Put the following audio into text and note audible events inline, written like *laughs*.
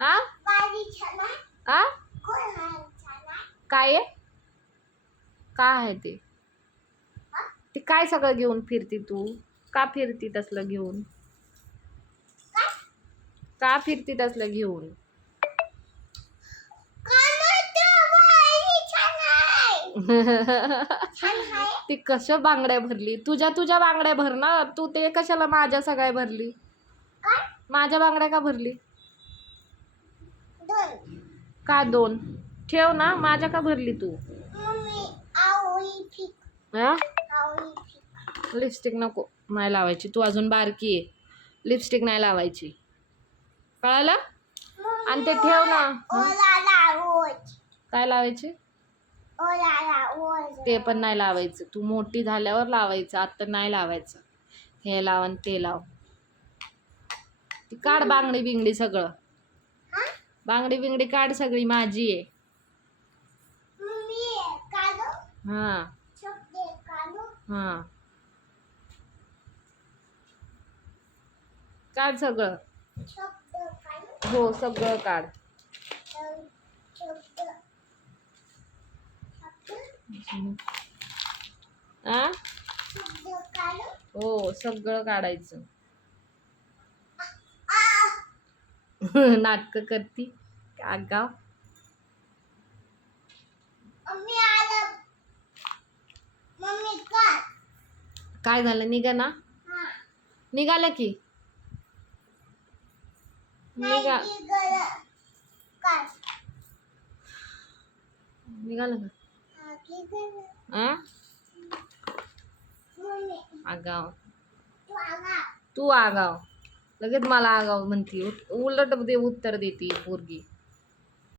आ? काय आहे? काय आहे ते? ते काय सगळं घेऊन फिरती तू? का फिरती तसलं घेऊन? का फिरती तसलं घेऊन? *laughs* ती कसं बांगड्या भरली? तुझ्या तुझ्या बांगड्या भर ना तू ते कशाला माझ्या सगळ्या भरली? माझ्या बांगड्या का भरली? का दोन? ठेव ना माझ्या का भरली तू? हा? लिपस्टिक नको नाही लावायची. तू अजून बारकी आहे. लिपस्टिक नाही लावायची. कळालं? आणि ते ठेव ना? काय लावायचे? ते पण नाही लावायचं. तू मोठी झाल्यावर लावायचं. आता नाही लावायचं. हे लाव आणि ते लाव. ती काढ बांगडी बिंगडी सगळं. बांगडी बिंगडी काढ सगळी माझी आहे हा. हा. काढ सगळं. हो सगळं काढ? हो सगळं काढायचं. *laughs* नाटक करती. आगाव काय झालं? निघा ना. निघालं की. निघा. निघालं. का? आगाव. तू आगाव. लगेच मला आगाव म्हणती उलट दे उत्तर देते पोरगी.